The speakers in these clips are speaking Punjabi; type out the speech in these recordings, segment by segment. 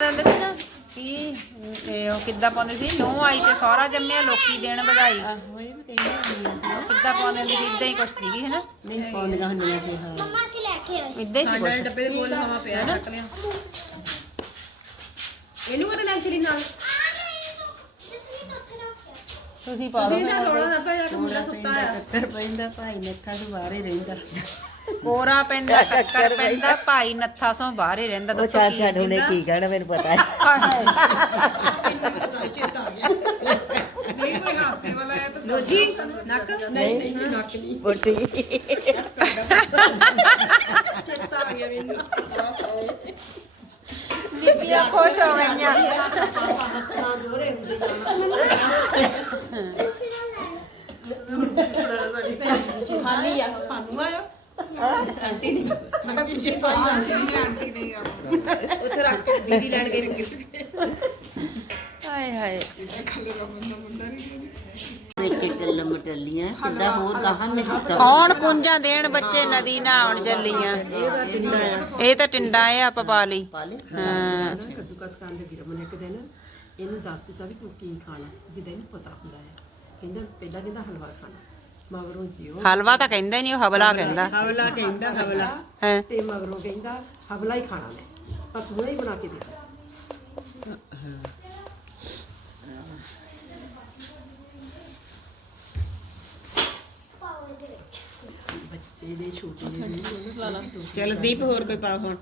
ਦਿੰਦੇ ਸੀ ਨਾ ਕੀ ਇਹ ਉਹ ਕਿੱਦਾਂ ਪਾਉਂਦੇ ਸੀ? ਨੂੰ ਆਈ ਤੇ ਸਹੁਰਾ ਜੰਮਿਆ ਲੋਕੀ ਦੇਣ ਵਧਾਈ। ਆਹੋ ਇਹ ਵੀ ਕਹਿੰਦੇ ਹੁੰਦੇ ਆ। ਉਹ ਕਿੱਦਾਂ ਪਾਉਂਦੇ ਹੁੰਦੇ ਸੀ? ਇਦਾਂ ਹੀ ਕੁਛ ਸੀਗੀ ਹੈ ਨਾ ਨਹੀਂ ਪਾਉਂਦੀਆਂ ਹੁੰਦੀਆਂ ਸੀ ਹਾਂ। ਮੰਮਾ ਅਸੀਂ ਲੈ ਕੇ ਆਏ। ਇਦਾਂ ਹੀ ਸੀ ਕੁਛ। ਡੱਬੇ ਦੇ ਕੋਲ ਹਵਾ ਪਿਆ ਚੱਕ ਲਿਆ। ਇਹਨੂੰ ਕਦੇ ਲੈ ਚੁਰੀ ਨਾਲ? ਜਸਮੀਨ ਉੱਥੇ ਰੱਖਿਆ ਤੁਸੀਂ ਪਾ ਤੁਸੀਂ ਦਿਓ ਤਾਂ ਰੋਣਾ ਨਾ ਪਿਆ ਜਾ ਕੇ ਮੁੰਡਾ ਸੁੱਤਾ ਆ। ਟੱਕਰ ਪੈਂਦਾ ਭਾਈ ਨੱਥਾ ਤੋਂ ਬਾਹਰ ਹੀ ਰਹਿੰਦਾ। ਕੋਰਾ ਪੈਂਦਾ ਟੱਕਰ ਪੈਂਦਾ ਭਾਈ ਨੱਥਾ ਸੋਂ ਬਾਹਰ ਹੀ ਰਹਿੰਦਾ ਉਹ ਦੱਸੋ ਕੀ ਛਾੜ ਉਹਨੇ ਕੀ ਕਹਿਣਾ ਮੈਨੂੰ ਪਤਾ ਹੈ। ਲੋਜੀ ਨੱਕ। ਨਹੀਂ ਨੱਕ ਨਹੀਂ। ਪੁੱਟੀ ਬੀਬੀਆਂ ਖੁਸ਼ ਹੋ ਗਈਆਂ। ਖਾਲੀ ਆ। ਪਾਨੂ ਆਇਆ ਆਂਟੀ ਨਹੀਂ ਮੈਂ ਕਿਹਾ ਪਿੱਛੇ ਪਾਈ ਜਾਂਦੀ ਆਂਟੀ ਨਹੀਂ ਉੱਥੇ ਰੱਖ ਦੀਦੀ ਲੈਣ ਗਈ ਹਾਏ ਹਾਏ ਵਿੱਚ ਟੱਲ ਮਟੱਲੀਆਂ ਕਿੱਦਾਂ ਹੋਰ ਗਾਹਾਂ ਮੈਂ ਕੌਣ ਕੁੰਜਾਂ ਦੇਣ ਬੱਚੇ ਨਦੀ ਨਾ ਆਉਣ ਚੱਲੀਆਂ? ਇਹ ਤਾਂ ਟਿੰਡਾ ਆ ਆਪਾਂ ਪਾ ਲਈ। ਹਾਂ। ਕੱਦੂਕਸ ਕਰਨ ਦੇ ਵੀਰ ਮਨ ਇੱਕ ਦਿਨ ਇਹਨੂੰ ਦੱਸ ਦਿੱਤਾ ਵੀ ਤੂੰ ਕੀ ਖਾਣਾ ਜਿਹਦਾ ਇਹਨੂੰ ਪਤਾ ਹੁੰਦਾ ਹੈ। ਕਹਿੰਦਾ, ਪਹਿਲਾਂ ਕਹਿੰਦਾ ਹਲਵਾ ਖਾਣਾ। ਮਗਰੋਂ ਜਿਉ ਹਲਵਾ ਤਾਂ ਕਹਿੰਦਾ ਹੀ ਨਹੀਂ ਉਹ ਹਵਲਾ ਕਹਿੰਦਾ। ਹਵਲਾ ਕਹਿੰਦਾ ਹਵਲਾ। ਹੈ? ਤੇ ਮਗਰੋਂ ਕਹਿੰਦਾ ਹਵਲਾ ਹੀ ਖਾਣਾ ਮੈਂ। ਬਸ ਹੁਣੇ ਹੀ ਬਣਾ ਕੇ ਦੇ ਪਾਵੇ ਦੇ ਵਿੱਚ ਬੱਚੇ ਦੇ ਛੋਟੇ ਦੇ ਵੀ। ਚਲ ਦੀਪ ਹੋਰ ਕੋਈ ਪਾ ਹੁਣ?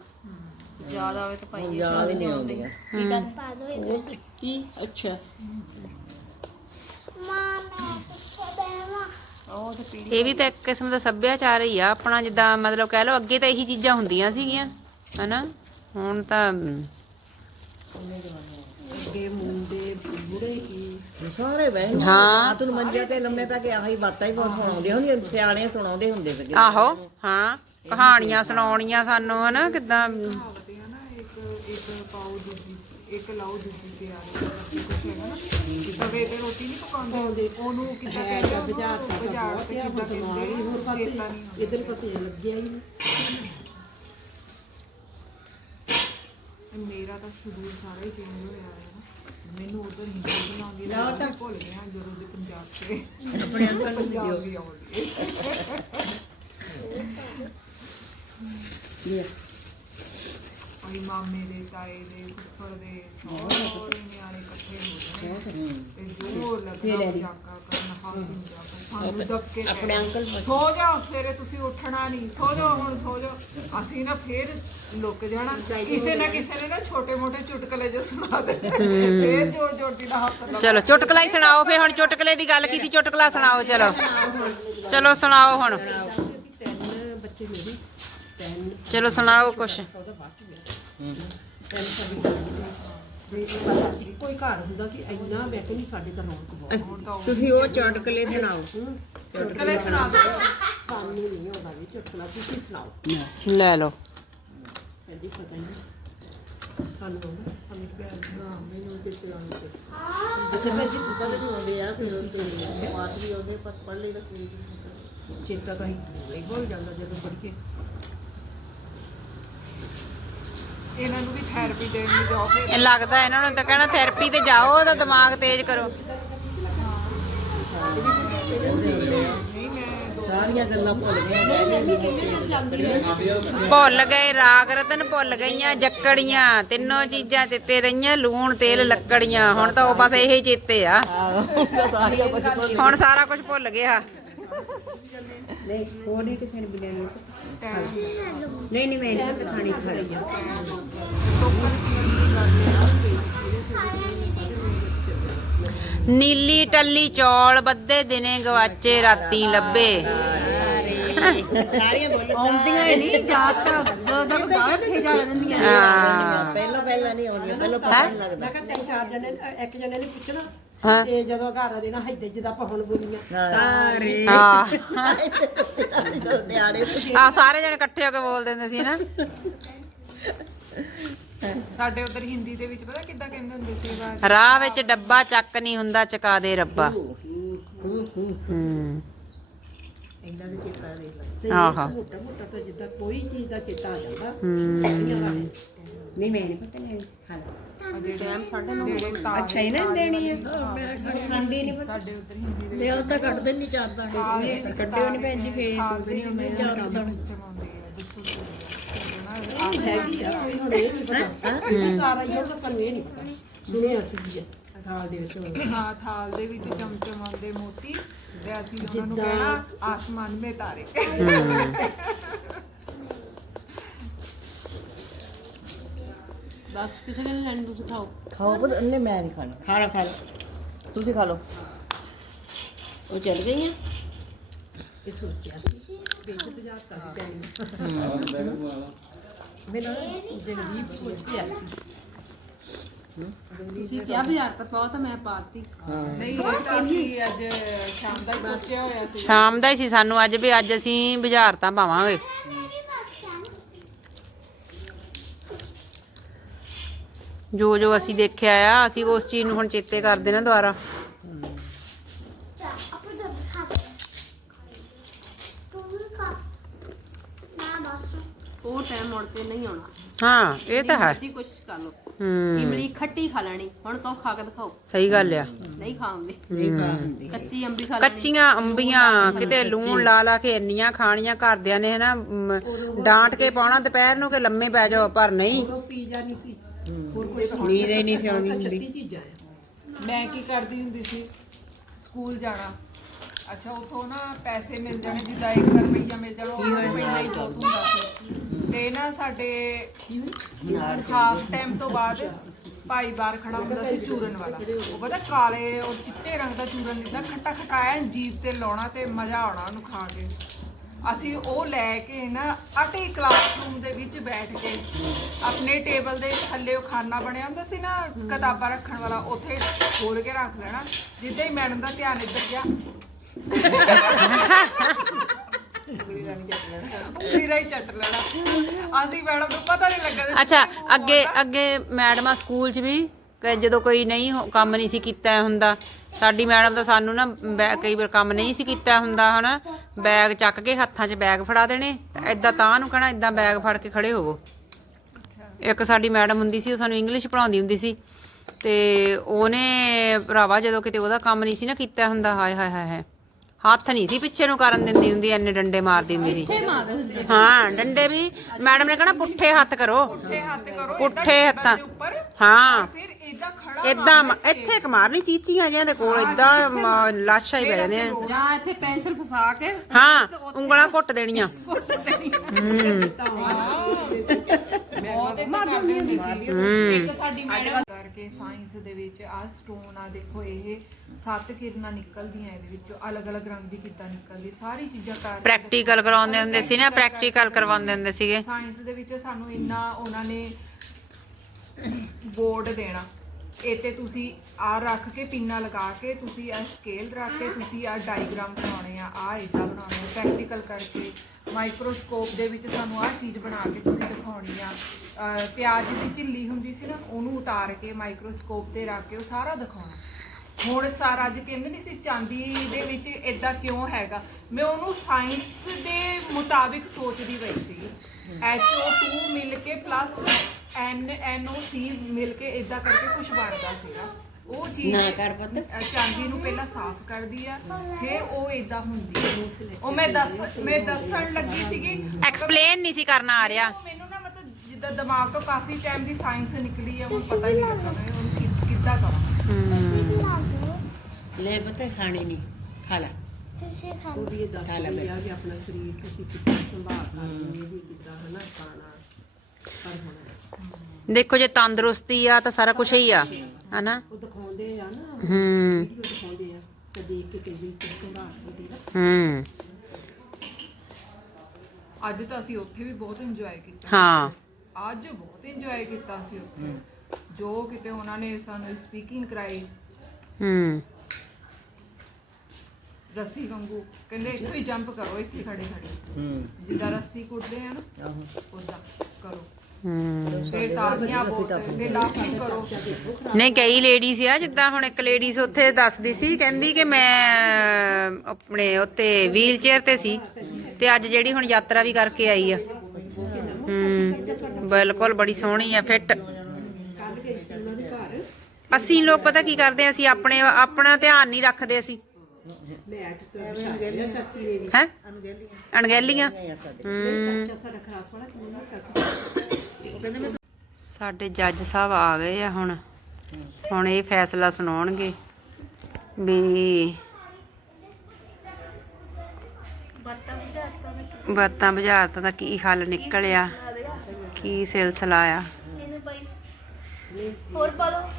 ਯਾਦ ਹੀ ਨਹੀਂ ਆਉਂਦੀਆਂ। ਪਾ ਦੋ ਇਹਦੇ ਕੀ? ਅੱਛਾ। ਮਾਂ ਮੈਂ ਇਹ ਵੀ ਤਾਂ ਇੱਕ ਕਿਸਮ ਦਾ ਸੱਭਿਆਚਾਰ ਹੀ ਆ ਆਪਣਾ ਜਿੱਦਾਂ ਮਤਲਬ ਕਹਿ ਲਓ ਅੱਗੇ ਤਾਂ ਇਹੀ ਚੀਜ਼ਾਂ ਹੁੰਦੀਆਂ ਸੀਗੀਆਂ ਹਨਾ? ਹੁਣ ਤਾਂ ਅੱਗੇ ਮੁੰਡੇ ਬੁੜੇ ਕੀ ਸਾਰੇ ਬਹਿ ਹਾਂ। ਆ ਤੂੰ ਮੰਜੇ ਤੇ ਲੰਮੇ ਪੈ ਕੇ ਆਹੀ ਬਾਤਾਂ ਹੀ ਬਹੁਤ ਸੁਣਾਉਂਦੇ ਹੁੰਦੇ ਸਿਆਣੇ ਸੁਣਾਉਂਦੇ ਹੁੰਦੇ ਸੀਗੇ। ਆਹੋ ਹਾਂ ਕਹਾਣੀਆਂ ਸੁਣਾਉਣੀਆਂ ਸਾਨੂੰ ਹਨਾ? ਕਿਦਾਂ ਇਧਰ ਪਾਸੇ ਲੱਗਿਆ ਹੀ ਨਹੀਂ। ਮੇਰਾ ਤਾਂ ਸ਼ਡਿਊਲ ਸਾਰਾ ਹੀ ਚੇਂਜ ਹੋਇਆ ਹੈ ਨਾ। ਮੈਨੂੰ ਉਧਰ ਹਿੰਦੀ ਬਣਾਉਂਦੀ ਨਾ ਤਾਂ ਭੁੱਲ ਗਿਆ ਜਦੋਂ ਦੇ ਪੰਜਾਬ ਤੇ ਆਪਣੇ ਅੰਕਲ ਨੂੰ ਦਿਓ। ਵੀ ਆਉਂਦੀ ਆਈ ਮਾਮੇ ਦੇ ਤਾਏ ਦੇ ਫੁੱਫੜ ਦੇ ਸਾਰੇ ਨਿਆਣੇ ਇਕੱਠੇ ਹੋ ਜਾਣੇ ਤੇ ਜੋ ਲੱਗਦਾ ਜਾਕਾ ਕਰਨ ਹਾਸੀ ਮਜ਼ਾਕ ਸਾਨੂੰ ਦੱਬ ਕੇ ਆਪਣੇ ਅੰਕਲ ਸੋ ਜਾਓ ਸਵੇਰੇ ਤੁਸੀਂ ਉੱਠਣਾ ਨਹੀਂ ਸੋ ਜਾਓ ਹੁਣ ਸੋ ਜਾਓ। ਅਸੀਂ ਨਾ ਫੇਰ ਲੁੱਕ ਜਾਣਾ। ਕਿਸੇ ਨਾ ਕਿਸੇ ਨੇ ਨਾ ਛੋਟੇ ਮੋਟੇ ਚੁਟਕਲੇ ਜਿਹਾ ਸੁਣਾ ਦੇ। ਫੇਰ ਜੋਰ ਜੋਰ ਦੀ ਨਾ ਹੱਥ ਲਾ ਚਲੋ ਚੁਟਕਲਾ ਹੀ ਸੁਣਾਓ ਫੇ ਹੁਣ ਚੁਟਕਲੇ ਦੀ ਗੱਲ ਕੀਤੀ ਚੁਟਕਲਾ ਸੁਣਾਓ ਚਲੋ। ਚਲੋ ਸੁਣਾਓ ਹੁਣ। ਤਿੰਨ ਬੱਚੇ ਮੇਰੇ ਤਿੰਨ ਚਲੋ ਸੁਣਾਓ ਕੁਛ। ਕੋਈ ਘਰ ਹੁੰਦਾ ਸੀ ਇੰਨਾ ਮੈਂ ਕਹਿੰਦੀ ਸਾਡੇ ਤਾਂ ਰੌਣਕ ਬਹੁਤ ਤੁਸੀਂ ਉਹ ਚਟਕਲੇ ਸੁਣਾਓ ਚੁਟਕਲੇ ਸੁਣਾ ਦਿਓ। ਸਾਨੂੰ ਨਹੀਂ ਆਉਂਦਾ ਵੀ ਚੁਟਕਲਾ ਤੁਸੀਂ ਸੁਣਾਓ। ਲੈ ਲਓ। ਕਹਿੰਦੀ ਪਤਾ ਨਹੀਂ। ਤੁਹਾਨੂੰ ਆਉਂਦਾ ਸਾਨੂੰ ਪਿਆਰ ਨਾ ਮੈਨੂੰ ਤੇ ਚਲਾਉਣ ਤੇ ਅੱਛਾ ਭੈਣ ਜੀ ਤੁਸੀਂ ਤਾਂ ਆਉਂਦੇ ਆ ਫਿਰ ਉਹ ਪਾਸ ਵੀ ਆਉਂਦੇ ਪਰ ਪੜ੍ਹ ਲਈ ਤਾਂ ਚੇਤਾ ਤਾਂ ਹੀ ਨਹੀਂ ਭੁੱਲ ਜਾਂਦਾ ਜਦੋਂ ਪੜ੍ਹ ਕੇ। ਇਹਨਾਂ ਨੂੰ ਵੀ ਥੈਰੇਪੀ ਦੇਣ ਦੀ ਜਾਓ ਫਿਰ ਇਹ ਲੱਗਦਾ ਇਹਨਾਂ ਨੂੰ ਤਾਂ ਕਹਿਣਾ ਥੈਰੇਪੀ ਤੇ ਜਾਓ ਉਹਦਾ ਦਿਮਾਗ ਤੇਜ਼ ਕਰੋ। ਸਾਰੀਆਂ ਗੱਲਾਂ ਭੁੱਲ ਗਏ ਭੁੱਲ ਰਾਗ ਰਤਨ ਭੁੱਲ ਗਈਆਂ ਜੱਕੜੀਆਂ ਤਿੰਨੋਂ ਚੀਜ਼ਾਂ ਚੇਤੇ ਰਹੀਆਂ ਲੂਣ ਤੇਲ ਲੱਕੜੀਆਂ ਹੁਣ ਤਾਂ ਉਹ ਬਸ ਇਹੀ ਚੇਤੇ ਆ। ਆਹੋ ਸਾਰੀਆਂ ਕੁਝ ਭੁੱਲ ਹੁਣ ਸਾਰਾ ਕੁਝ ਭੁੱਲ ਗਿਆ। ਨਹੀਂ ਉਹ ਨਹੀਂ ਕਿਸੇ ਨੇ ਬਿਲਿਆ ਨਹੀਂ ਨਹੀਂ ਮੈਂ ਨਹੀਂ ਤਾਂ ਖਾਣੀ ਖਾ ਰਹੀ ਨੀਲੀ ਟੱਲੀ ਚੌਲ ਬੱਦੇ ਦਿਨੇ ਗਵਾਚੇ ਰਾਤੀ ਲੱਭੇ। ਆਉਂਦੀਆਂ ਹੀ ਨਹੀਂ ਜਾਤ ਤਾਂ ਉਦੋਂ ਤੱਕ ਗਾਹ ਲੈਂਦੀਆਂ ਹਾਂ। ਪਹਿਲਾਂ ਪਹਿਲਾਂ ਨਹੀਂ ਆਉਂਦੀਆਂ ਪਹਿਲਾਂ ਪਤਾ ਨਹੀਂ ਲੱਗਦਾ। ਮੈਂ ਕਿਹਾ ਤਿੰਨ ਚਾਰ ਜਣੇ ਇੱਕ ਜਣੇ ਨੇ ਪੁੱਛਣਾ। ਹਾਂ। ਤੇ ਜਦੋਂ ਘਰ ਆ ਦੇਣਾ ਹੈਦੇ ਜਿੱਦਾਂ ਆਪਾਂ ਹੁਣ ਬੋਲੀਆਂ ਸਾਰੇ। ਹਾਂ। ਦਿਹਾੜੇ ਆ ਸਾਰੇ ਜਣੇ ਇਕੱਠੇ ਹੋ ਕੇ ਬੋਲਦੇ ਹੁੰਦੇ ਸੀ ਨਾ। ਸਾਡੇ ਉਧਰ ਹਿੰਦੀ ਦੇ ਵਿੱਚ ਪਤਾ ਕਿੱਦਾਂ ਕਹਿੰਦੇ ਹੁੰਦੇ ਸੀ ਬਾਤ ਰਾਹ ਵਿੱਚ ਡੱਬਾ ਚੱਕ ਨਹੀਂ ਹੁੰਦਾ ਚਕਾ ਦੇ ਰੱਬਾ। ਹੂੰ ਇਹਨਾਂ ਦੇ ਚੇਤਾ ਦੇ ਲਾ। ਆਹਾ। ਮੋਟਾ ਮੋਟਾ ਤਾਂ ਜਿੱਦਾਂ ਕੋਈ ਚੀਜ਼ ਦਾ ਚੇਤਾ ਆ ਜਾਂਦਾ। ਹੂੰ। ਨਹੀਂ ਮੈਂ ਨਹੀਂ ਪਤਾ ਨਹੀਂ ਖਾ ਲਾ ਟਾਈਮ ਸਾਢੇ ਨੌ ਹੋ ਗਏ ਅੱਛਾ ਇਹਨੇ ਦੇਣੀ ਹੈ? ਖਾਂਦੀ ਨਹੀਂ ਪਤਾ। ਸਾਡੇ ਉਧਰ ਹਿੰਦੀ ਦੇ ਲਿਆ ਤਾਂ ਕੱਢ ਦਿੰਦੀ ਚਾਰ ਦਾਣੇ। ਕੱਢਿਓ ਨਹੀਂ ਭੈਣ ਜੀ ਫੇਰ ਖਾਲਦੇ ਨਹੀਂ ਹੁੰਦੇ ਚਾਰ ਚਮਾਉਂਦੇ ਆ। ਦੱਸੋ ਸਾਰਾ ਹੀ ਉਹਦਾ ਸਾਨੂੰ ਇਹ ਨਹੀਂ ਪਤਾ। ਸੁਣਿਆ ਸੀ ਜੀ ਹਾਲ ਦੇ ਵਿੱਚ ਹਾਂ ਥਾਲ ਦੇ ਵਿੱਚ ਚਮਚਮਾਉਂਦੇ ਮੋਤੀ ਤੇ ਅਸੀਂ ਉਹਨਾਂ ਨੂੰ ਕਹਿਣਾ ਆਸਮਾਨ ਮੇ ਤਾਰੇ। ਬਸ ਕਿਸੇ ਨੇ ਨੀ ਲੈਣੀ ਤੁਸੀਂ ਖਾਓ। ਖਾਓ ਪੁੱਤ ਉਹਨੇ ਮੈਂ ਨਹੀਂ ਖਾਣੀ। ਖਾਣਾ ਖਾ ਲਓ ਤੁਸੀਂ ਖਾ ਲਓ। ਉਹ ਚੱਲ ਗਈਆਂ ਇਹ ਸੋਚਿਆ ਸੀ ਵਿੱਚ ਭਜਾਤਾ ਸੀ ਟਾਈਮ ਬਿਨਾਂ ਜ਼ਿੰਦਗੀ ਸੋਚਿਆ ਸੀ। ਤੁਸੀਂ ਕਿਹਾ ਬਾਜ਼ਾਰ ਤਾਂ ਪਾਓ ਤਾਂ ਮੈਂ ਪਾਤੀ। ਨਹੀਂ ਇਹ ਤਾਂ ਅਸੀਂ ਅੱਜ ਸ਼ਾਮ ਦਾ ਹੀ ਸੋਚਿਆ ਹੋਇਆ ਸੀ। ਸ਼ਾਮ ਦਾ ਹੀ ਸੀ ਸਾਨੂੰ ਅੱਜ ਵੀ ਅੱਜ ਅਸੀਂ ਬਾਜ਼ਾਰ ਤਾਂ ਪਾਵਾਂਗੇ ਮੇਰੀ ਬੱਚਾ ਜੋ ਜੋ ਅਸੀਂ ਦੇਖਿਆ ਆ ਅਸੀਂ ਉਸ ਚੀਜ਼ ਨੂੰ ਹੁਣ ਚੇਤੇ ਕਰਦੇ ਨਾ ਦੁਬਾਰਾ। ਚਾ ਆਪੇ ਦੁੱਧ ਖਾ ਤੂੰ ਵੀ ਖਾ ਨਾ ਬਸ ਉਹ ਟਾਈਮ ਮੁੜ ਕੇ ਨਹੀਂ ਆਉਣਾ। ਹਾਂ ਇਹ ਤਾਂ ਹੈ। ਜੀ ਕੋਸ਼ਿਸ਼ ਕਰ ਲਓ। ਹੂੰ। ਇਮਲੀ ਖੱਟੀ ਖਾ ਲੈਣੀ। ਹੁਣ ਕਹੋ ਖਾ ਕੇ ਦਿਖਾਓ। ਸਹੀ ਗੱਲ ਆ। ਨਹੀਂ ਖਾਉਂਦੇ ਕੱਚੀ ਅੰਬੀ ਖਾ ਲੈਣੀ। ਕੱਚੀਆਂ ਅੰਬੀਆਂ ਕਿਤੇ ਲੂਣ ਲਾ ਲਾ ਕੇ ਇੰਨੀਆਂ ਖਾਣੀਆਂ ਘਰਦਿਆਂ ਨੇ ਹਨਾ ਮ, ਡਾਂਟ ਕੇ ਪਾਉਣਾ ਦੁਪਹਿਰ ਨੂੰ ਕਿ ਲੰਮੇ ਪੈ ਜਾਓ ਪਰ ਨਹੀਂ। ਜਾਣੀ ਸੀ ਨੀਂਦ ਹੀ ਨਹੀਂ ਸਿਆਉਣੀ ਹੁੰਦੀ। ਚੀਜ਼ਾਂ ਆ। ਮੈਂ ਕੀ ਕਰਦੀ ਹੁੰਦੀ ਸੀ ਸਕੂਲ ਜਾਣਾ। ਅੱਛਾ ਉਥੋਂ ਨਾ ਪੈਸੇ ਮਿਲ ਜਾਣੇ ਜਿੱਦਾਂ 1 ਰੁਪਈਆ ਮਿਲ ਜਾਣਾ ਉਹ ਪਹਿਲਾਂ ਹੀ ਜੋਤ ਹੁੰਦਾ ਸੀ। ਤੇ ਨਾ ਸਾਡੇ ਹਾਫ ਟਾਈਮ ਤੋਂ ਬਾਅਦ ਭਾਈ ਬਾਹਰ ਖੜਾ ਹੁੰਦਾ ਸੀ ਚੂਰਨ ਵਾਲਾ। ਉਹ ਪਤਾ ਕਾਲੇ ਔਰ ਚਿੱਟੇ ਰੰਗ ਦਾ ਚੂਰਨ ਦਿੰਦਾ ਖੱਟਾ ਖਟਾਇਆ ਜੀਭ ਤੇ ਲਾਉਣਾ ਤੇ ਮਜ਼ਾ ਆਉਣਾ ਉਹਨੂੰ ਖਾ ਕੇ। ਅਸੀਂ ਉਹ ਲੈ ਕੇ ਨਾ ਅਟੇ ਕਲਾਸਰੂਮ ਦੇ ਵਿੱਚ ਬੈਠ ਕੇ ਆਪਣੇ ਟੇਬਲ ਦੇ ਥੱਲੇ ਉਹ ਖਾਨਾ ਬਣਿਆ ਹੁੰਦਾ ਸੀ ਨਾ ਕਿਤਾਬਾਂ ਰੱਖਣ ਵਾਲਾ ਉੱਥੇ ਖੋਲ ਕੇ ਰੱਖ ਲੈਣਾ ਜਿੱਦਾਂ ਹੀ ਮੈਡਮ ਦਾ ਧਿਆਨ ਇੱਧਰ ਗਿਆ। ਸਿਰਾ ਹੀ ਚੱਟ ਲੈਣਾ। ਅਸੀਂ ਮੈਡਮ ਨੂੰ ਪਤਾ ਨਹੀਂ ਲੱਗਾ ਅੱਛਾ ਅੱਗੇ ਅੱਗੇ ਮੈਡਮਾਂ ਸਕੂਲ 'ਚ ਵੀ ਕਿ ਜਦੋਂ ਕੋਈ ਨਹੀਂ ਹੋ- ਕੰਮ ਨਹੀਂ ਸੀ ਕੀਤਾ ਹੁੰਦਾ ਸਾਡੀ ਮੈਡਮ ਤਾਂ ਸਾਨੂੰ ਨਾ ਬੈ- ਕਈ ਵਾਰ ਕੰਮ ਨਹੀਂ ਸੀ ਕੀਤਾ ਹੁੰਦਾ ਹਨਾ? ਬੈਗ ਚੱਕ ਕੇ ਹੱਥਾਂ 'ਚ ਬੈਗ ਫੜਾ ਦੇਣੇ ਐਦਾਂ ਤਾਂ ਨੂੰ ਕਹਣਾ ਐਦਾਂ ਬੈਗ ਫੜ ਕੇ ਖੜੇ ਹੋਵੋ। ਇੱਕ ਸਾਡੀ ਮੈਡਮ ਹੁੰਦੀ ਸੀ ਉਹ ਸਾਨੂੰ ਇੰਗਲਿਸ਼ ਪੜਾਉਂਦੀ ਹੁੰਦੀ ਸੀ ਤੇ ਉਹਨੇ ਭਰਾਵਾ ਜਦੋਂ ਕਿਤੇ ਉਹਦਾ ਕੰਮ ਨਹੀਂ ਸੀ ਨਾ ਕੀਤਾ ਹੁੰਦਾ ਹਾਏ ਹਾਏ ਹਾਏ ਹਾਏ ਹੱਥ ਨਹੀਂ ਸੀ ਪਿੱਛੇ ਨੂੰ ਕਰਨ ਦਿੰਦੀ ਹੁੰਦੀ ਐਨੇ ਡੰਡੇ ਮਾਰਦੀ ਹੁੰਦੀ ਸੀ। ਹਾਂ ਡੰਡੇ ਵੀ ਮੈਡਮ ਨੇ ਕਹਣਾ ਪੁੱਠੇ ਹੱਥ ਕਰੋ। ਪੁੱਠੇ ਹੱਥ ਕਰੋ ਪੁੱਠੇ ਹੱਥਾਂ। ਹਾਂ। ਫਿਰ ਇਦਾਂ ਖੜਾ ਇਦਾਂ ਇੱਥੇ ਕਮਾਰ ਨਹੀਂ ਚੀਚੀਆਂ ਜਿਹਾਂ ਦੇ ਕੋਲ ਇਦਾਂ ਲਾਸ਼ਾਂ ਹੀ ਪੈ ਜਾਂਦੀਆਂ। ਜਾਂ ਇੱਥੇ ਪੈਨਸਲ ਫਸਾ ਕੇ ਹਾਂ ਉਂਗਲਾਂ ਘੁੱਟ ਦੇਣੀਆਂ। ਬਹੁਤ ਏਦਾਂ ਕਰਦੇ ਹੁੰਦੇ ਸੀ। ਇੱਕ ਸਾਡੀ ਮੈਡਮ ਕਰਕੇ ਸਾਇੰਸ ਦੇ ਵਿੱਚ ਆ ਸਟੋਨ ਆ ਦੇਖੋ ਇਹ ਸੱਤ ਕਿਰਨਾਂ ਨਿਕਲਦੀਆਂ ਇਹਦੇ ਵਿੱਚੋਂ ਅਲੱਗ-ਅਲੱਗ ਰੰਗ ਦੀ ਕਿੱਦਾਂ ਨਿਕਲਦੀ ਸਾਰੀ ਚੀਜ਼ਾਂ ਕਰ ਪ੍ਰੈਕਟੀਕਲ ਕਰਵਾਉਂਦੇ ਹੁੰਦੇ ਸੀ ਨਾ ਪ੍ਰੈਕਟੀਕਲ ਕਰਵਾਉਂਦੇ ਹੁੰਦੇ ਸੀਗੇ। ਸਾਇੰਸ ਦੇ ਵਿੱਚ ਸਾਨੂੰ ਇੰਨਾ ਉਹਨਾਂ ਨੇ ਬੋਰਡ ਦੇਣਾ। ਇਹ ਤੇ ਤੁਸੀਂ ਆ ਰੱਖ ਕੇ ਪਿੰਨਾ ਲਗਾ ਕੇ ਤੁਸੀਂ ਆ ਸਕੇਲ ਰੱਖ ਕੇ ਤੁਸੀਂ ਆ ਡਾਇਗਰਾਮ ਬਣਾਉਣੇ ਆ ਆ ਇਦਾਂ ਬਣਾਉਣੇ ਪ੍ਰੈਕਟੀਕਲ ਕਰਕੇ। ਮਾਈਕਰੋਸਕੋਪ ਦੇ ਵਿੱਚ ਸਾਨੂੰ ਆ ਚੀਜ਼ ਬਣਾ ਕੇ ਤੁਸੀਂ ਦਿਖਾਉਣੀ ਆ। ਪਿਆਜ਼ ਦੀ ਝਿੱਲੀ ਹੁੰਦੀ ਸੀ ਨਾ ਉਹਨੂੰ ਉਤਾਰ ਕੇ ਮਾਈਕਰੋਸਕੋਪ ਤੇ ਰੱਖ ਕੇ ਉਹ ਸਾਰਾ ਦਿਖਾਉਣਾ। ਹੁਣ ਸਾਰਾ ਅੱਜ ਕਹਿੰਦੇ ਨਹੀਂ ਸੀ ਚਾਂਦੀ ਦੇ ਵਿੱਚ ਇਦਾਂ ਕਿਉਂ ਹੈਗਾ? ਮੈਂ ਉਹਨੂੰ ਸਾਇੰਸ ਦੇ ਮੁਤਾਬਿਕ ਸੋਚਦੀ ਪਈ ਸੀ। HO2 ਮਿਲ ਕੇ ਪਲੱਸ NNOC ਮਿਲ ਕੇ ਇਦਾਂ ਕਰਕੇ ਕੁਝ ਬਣਦਾ ਸੀਗਾ। ਉਹ ਚੀਜ਼ ਨਾ ਕਰ ਪੁੱਤ। ਚਾਂਦੀ ਨੂੰ ਪਹਿਲਾਂ ਸਾਫ਼ ਕਰਦੀ ਆ ਫਿਰ ਉਹ ਇਦਾਂ ਹੁੰਦੀ ਉਹ ਮੈਂ ਦੱਸ ਮੈਂ ਦੱਸਣ ਲੱਗੀ ਸੀਗੀ ਐਕਸਪਲੇਨ ਨਹੀਂ ਸੀ ਕਰਨਾ ਆ ਰਿਹਾ। ਮੈਨੂੰ ਨਾ ਜਿੱਦਾਂ ਦਿਮਾਗ ਤੋਂ ਕਾਫੀ ਟਾਈਮ ਦੀ ਸਾਇੰਸ ਨਿਕਲੀ ਆ ਹੁਣ ਪਤਾ ਹੀ ਨਹੀਂ ਲੱਗਾ ਮੈਂ ਉਹਨੂੰ ਕਿ- ਕਿੱਦਾਂ ਕਰਾਂ। ਲਾ ਪਤਾ ਖਾਣੀ ਨਹੀਂ। ਖਾ ਲੈ। ਤੁਸੀਂ ਖਾ ਲਓ। ਉਹਦੀ ਇਹ ਦੱਸ ਰਹੀ ਆ ਵੀ ਆਪਣਾ ਸਰੀਰ ਤੁਸੀਂ ਕਿੱਦਾਂ ਸੰਭਾਲ ਕਰਦੇ ਹੋ ਵੀ ਕਿੱਦਾਂ ਹਨਾ ਖਾਣਾ ਪਰ ਹੁਣ ਦੇਖੋ ਜੇ ਤੰਦਰੁਸਤੀ ਆ ਤਾਂ ਸਾਰਾ ਕੁਝ ਹੀ ਆ ਹਨਾ? ਉਹ ਦਿਖਾਉਂਦੇ ਆ ਨਾ। ਹੂੰ। ਵੀਡੀਓ ਦਿਖਾਉਂਦੇ ਆ। ਤੇ ਦੇਖ ਕੇ ਕਈ ਵੀ ਸੰਭਾਲ ਹੁੰਦੀ ਨਾ ਹੂੰ। ਅੱਜ ਤਾਂ ਅਸੀਂ ਉੱਥੇ ਵੀ ਬਹੁਤ ਇੰਜੋਏ ਕੀਤਾ। ਹਾਂ। ਅੱਜ ਬਹੁਤ ਇੰਜੋਏ ਕੀਤਾ ਸੀ ਉੱਥੇ। ਜੋ ਕਿਤੇ ਉਹਨਾਂ ਨੇ ਸਾਨੂੰ ਸਪੀਕਿੰਗ ਕਰਾਈ। ਹੂੰ। ਰੱਸੀ ਵਾਂਗੂ। ਕਹਿੰਦੇ ਇੱਥੇ ਹੀ ਜੰਪ ਕਰੋ ਇੱਥੇ ਖੜੇ ਖੜੇ ਹੂੰ। ਜਿੱਦਾਂ ਰੱਸੀ ਕੁੱਟਦੇ ਆ ਨਾ ਆਹੋ। ਉਦਾਂ ਕਰੋ। ਹੂੰ। ਫਿਰ ਤਾਲੀਆਂ ਬੋਲਦੇ ਫਿਰ ਲਾਫਿੰਗ ਕਰੋ। ਨਹੀਂ ਕਈ ਲੇਡੀਜ਼ ਆ ਜਿੱਦਾਂ ਹੁਣ ਇੱਕ ਲੇਡੀਜ਼ ਉੱਥੇ ਦੱਸਦੀ ਸੀ ਕਹਿੰਦੀ ਕਿ ਮੈਂ ਆਪਣੇ ਉੱਤੇ ਵੀਲ ਚੇਅਰ ਤੇ ਸੀ ਤੇ ਅੱਜ ਜਿਹੜੀ ਹੁਣ ਯਾਤਰਾ ਵੀ ਕਰਕੇ ਆਈ ਆ। ਹੂੰ। ਬਿਲਕੁਲ ਬੜੀ ਸੋਹਣੀ ਆ ਫਿੱਟ। ਅਸੀਂ ਲੋਕ ਪਤਾ ਕੀ ਕਰਦੇ ਆ ਅਸੀਂ ਆਪਣੇ ਆਪਣਾ ਧਿਆਨ ਨਹੀਂ ਰੱਖਦੇ ਅਸੀਂ। ਹੈ? ਅਣਗਹਿਲੀਆਂ? ਸਾਡੇ ਜੱਜ ਸਾਹਿਬ ਆ ਗਏ ਆ ਹੁਣ। ਹੁਣ ਇਹ ਫੈਸਲਾ ਸੁਣਾਉਣਗੇ ਵੀ ਬਾਤਾਂ ਬੁਝਾਰਤਾਂ ਦਾ ਕੀ ਹੱਲ ਨਿਕਲਿਆ। ਕੀ ਸਿਲਸਿਲਾ ਆ? ਹੋਰ ਪਾ ਲਓ।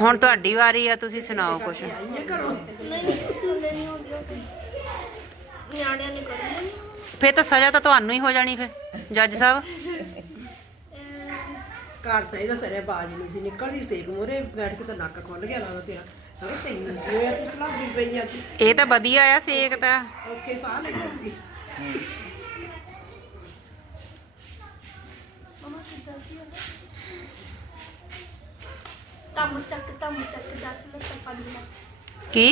ਹੁਣ ਤੁਹਾਡੀ ਵਾਰੀ ਆ ਤੁਸੀਂ ਸੁਣਾਓ ਕੁਛ। ਨਿਆਣਿਆਂ ਨੇ ਕਰਨੀ ਫੇਰ ਤਾਂ ਸਜ਼ਾ ਤਾਂ ਤੁਹਾਨੂੰ ਹੀ ਹੋ ਜਾਣੀ ਫੇਰ ਜੱਜ ਸਾਹਿਬ। ਘਰ ਤਾਂ ਇਹਦਾ ਸਰਿਆ ਬਾਜ ਨਹੀਂ ਸੀ ਨਿਕਲਦੀ ਸੇਕ ਮੋਰੇ ਬੈਠ ਕੇ ਤਾਂ ਨੱਕ ਖੁੱਲ ਗਿਆ ਲੱਗਦਾ ਤੇਰਾ ਇਹ ਤਾਂ ਵਧੀਆ ਆ ਸੇਕ ਤਾਂ। ਓਕੇ ਸਾਹ ਨਿਕਲਦੀ ਮਮਾ ਕਿੱਦਾਂ ਸੀ ਤਮ ਚੱਕ ਤਮ ਚੱਕ 10 ਲੱਤਾਂ 5 ਨੱਕ ਕੀ?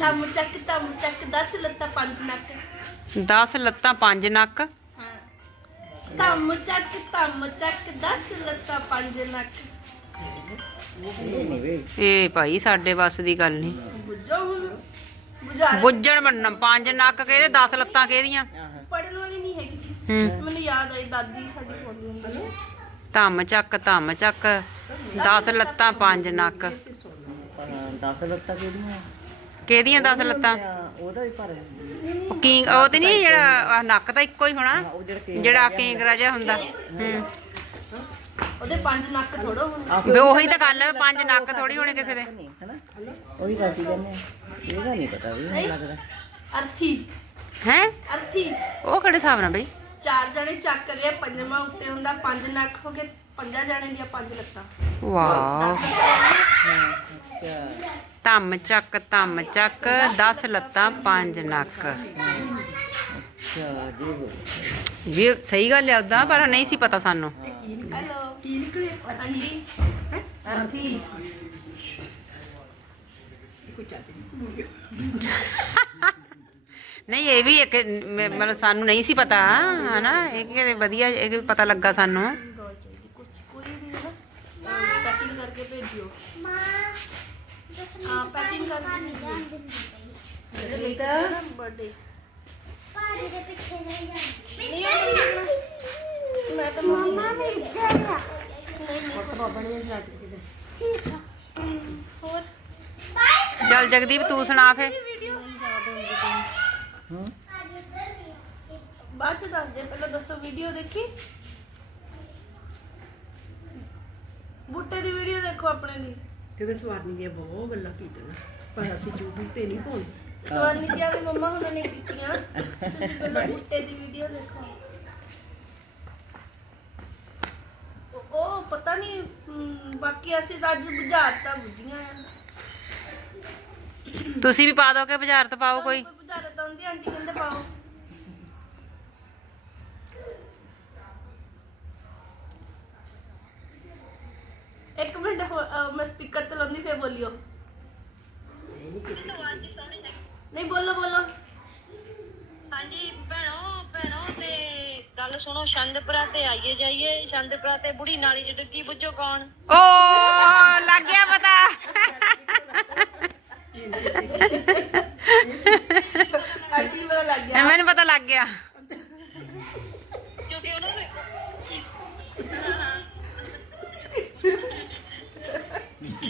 ਤਮ ਚੱਕ ਤਮ ਚੱਕ 10 ਲੱਤਾਂ 5 ਨੱਕ। 10 ਲੱਤਾਂ 5 ਨੱਕ? ਹਾਂ। ਤਮ ਚੱਕ ਤਮ ਚੱਕ 10 ਲੱਤਾਂ 5 ਨੱਕ। ਇਹ ਨਹੀਂ ਵੇ ਇਹ ਭਾਈ ਸਾਡੇ ਵੱਸ ਦੀ ਗੱਲ ਨਹੀਂ। ਬੁੱਝੋ ਹੁਣ। ਬੁਝਾ ਬੁੱਝਣ ਮੰਨ ਪੰਜ ਨੱਕ ਕਿਹਦੇ 10 ਲੱਤਾਂ ਕਿਹਦੀਆਂ ਪੜਨ ਵਾਲੀ ਨਹੀਂ ਹੈਗੀ ਹੂੰ। ਮੈਨੂੰ ਯਾਦ ਆਈ ਦਾਦੀ ਸਾਡੀ ਬੋਲਦੀ ਹੁੰਦੀ ਸੀ। ਧੰਮ ਚੱਕ ਧੰਮ ਚੱਕ 10 ਲੱਤਾਂ ਪੰਜ ਨੱਕ। 10 ਲੱਤਾਂ ਕਿਹੜੀਆਂ? ਕਿਹਦੀਆਂ 10 ਲੱਤਾਂ? ਆ, ਉਹਦਾ ਵੀ ਪਰ ਉਹ ਕੀ ਉਹ ਤੇ ਨਹੀਂ ਜਿਹੜਾ ਆਹ ਨੱਕ ਤਾਂ ਇੱਕੋ ਹੀ ਹੋਣਾ ਉਹ ਜਿਹੜਾ ਕਿ ਜਿਹੜਾ ਕਿੰਗਰਾ ਜਿਹਾ ਹੁੰਦਾ। ਹੂੰ। ਉਹਦੇ ਪੰਜ ਨੱਕ ਥੋੜੋ ਹੁਣ। ਵੀ ਉਹੀ ਤਾਂ ਗੱਲ ਹੈ ਪੰਜ ਨੱਕ ਥੋੜੀ ਹੋਣੇ ਕਿਸੇ ਦੇ। ਨਹੀਂ ਹਨਾ? ਉਹੀ ਤਾਂ ਸੀ ਕਹਿੰਦੇ ਇਹਦਾ ਨਹੀਂ ਪਤਾ ਵੀ ਮੈਨੂੰ ਲੱਗਦਾ। ਅਰਥੀ। ਹੈ? ਅਰਥੀ। ਉਹ ਕਿਹੜੇ ਹਿਸਾਬ ਨਾਲ ਬਈ? ਚਾਰ ਜਣੇ ਚੱਕ ਰਹੇ ਪੰਜਵਾਂ ਉੱਤੇ ਹੁੰਦਾ ਪੰਜ ਨੱਕ ਹੋ ਗਏ ਪੰਜਾਂ ਜਣੇ ਦੀਆਂ ਪੰਜ ਲੱਤਾਂ। ਵਾਓ ਦਸ ਲੱਤਾਂ ਹੋ ਗਈਆਂ। ਅੱਛਾ ਧੰਮ ਚੱਕ ਧੰਮ ਚੱਕ 10 ਲੱਤਾਂ ਪੰਜ ਨੱਕ। ਅੱਛਾ ਜੀ ਹੋ ਵੀ ਸਹੀ ਗੱਲ ਹੈ ਉਦਾਂ ਪਰ ਨਹੀਂ ਸੀ ਪਤਾ ਸਾਨੂੰ। ਹੈਲੋ। ਕੀ ਹਾਂਜੀ। ਨਹੀਂ ਇਹ ਵੀ ਇੱਕ ਮ- ਮਤਲਬ ਸਾਨੂੰ ਨਹੀਂ ਸੀ ਪਤਾ ਹਨਾ? ਇਹ ਕਿਤੇ ਵਧੀਆ ਇਹ ਵੀ ਪਤਾ ਲੱਗਾ ਸਾਨੂੰ। ਕੋਈ ਵੀ ਨਾ ਪੈਕਿੰਗ ਕਰਕੇ ਭੇਜਿਓ ਹਾਂ ਪੈਕਿੰਗ ਕਰਕੇ ਭੇਜਿਓ ਬਰਥਡੇ ਮੈਂ ਤਾਂ ਮੰਮਾ ਨੇ ਹੋਰ ਚੱਲ ਜਗਦੀਪ ਤੂੰ ਸੁਣਾ ਫੇ ਹੂੰ। ਬਾਅਦ ਚ ਦੱਸ ਦੇ ਪਹਿਲਾਂ ਦੱਸੋ ਵੀਡੀਓ ਦੇਖੀ? ਬੁੱਟੇ ਦੀ ਵੀਡੀਓ ਦੇਖੋ ਆਪਣੇ ਦੀ ਕਿਉਂਕਿ ਸਵਾਰਨੀ ਦੀਆਂ ਬਹੁਤ ਗੱਲਾਂ ਕੀਤੀਆਂ ਪਰ ਅਸੀਂ YouTube ਤੇ ਨਹੀਂ ਪਾਉਂਦੇ ਸਵਰਨੀ ਦੀਆਂ ਵੀ ਮੰਮਾ ਹੁਣਾਂ ਨੇ ਕੀਤੀਆਂ ਤੁਸੀਂ ਪਹਿਲਾਂ ਬੁੱਟੇ ਦੀ ਵੀਡੀਓ ਦੇਖੋ। ਉਹ- ਉਹ ਪਤਾ ਨਹੀਂ ਹਮ, ਬਾਕੀ ਅਸੀਂ ਤਾਂ ਅੱਜ ਬੁਝਾਰਤਾਂ ਬੁਝੀਆਂ ਆ। ਤੁਸੀਂ ਵੀ ਪਾ ਦੋਗੇ ਬਾਜ਼ਾਰ ਤੋਂ ਪਾਓ ਕੋਈ? ਕੋਈ ਬੁਝਾਰਤ ਆਉਂਦੀ ਆਂਟੀ ਕਹਿੰਦੇ ਪਾਓ। ਇੱਕ ਮਿੰਟ ਹੋ- ਅਹ ਮੈਂ ਸਪੀਕਰ ਤੇ ਲਾਉਂਦੀ ਫੇਰ ਬੋਲਿਓ। ਨਹੀਂ ਬੋਲੋ ਬੋਲੋ। ਹਾਂਜੀ ਭੈਣੋ ਭੈਣੋ ਤੇ ਗੱਲ ਸੁਣੋ ਛੰਦਪੁਰਾ ਤੇ ਆਈਏ ਜਾਈਏ। ਛੰਦਪੁਰਾ ਤੇ ਬੁੜੀ ਨਾਲੀ ਚ ਡਿੱਗੀ ਬੁੱਝੋ ਕੌਣ? ਓ ਲੱਗ ਗਿਆ ਪਤਾ ਆਂਟੀ ਨੂੰ ਪਤਾ ਲੱਗ ਗਿਆ ਮੈਨੂੰ ਪਤਾ ਲੱਗ ਗਿਆ। ਕਿਉਂਕਿ ਉਹਨਾਂ ਨੇ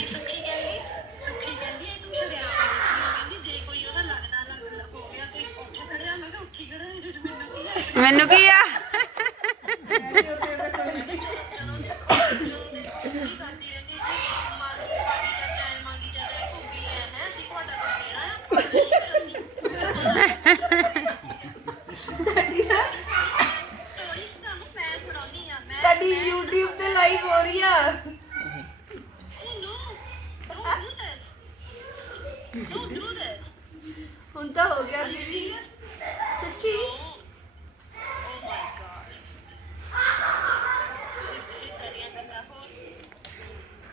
ਸੁੱਖੀ ਕਹਿੰਦੀ ਸੁੱਖੀ ਕਹਿੰਦੀ ਇਹ ਤੂੰ ਸਰਿਆ ਕਹਿੰਦੀ ਜੇ ਕੋਈ ਉਹਦਾ ਲੱਗਦਾ ਲੱਗਦਾ ਹੋ ਗਿਆ ਤੇ ਉੱਠ ਖੜਿਆ ਮੈਂ ਕਿਹਾ ਉੱਠੀ ਖੜਾ ਮੈਨੂੰ ਕੀ ਹੈ this! ਹੁਣ ਤਾਂ ਹੋ ਗਿਆ Serious? ਸੱਚੀ Oh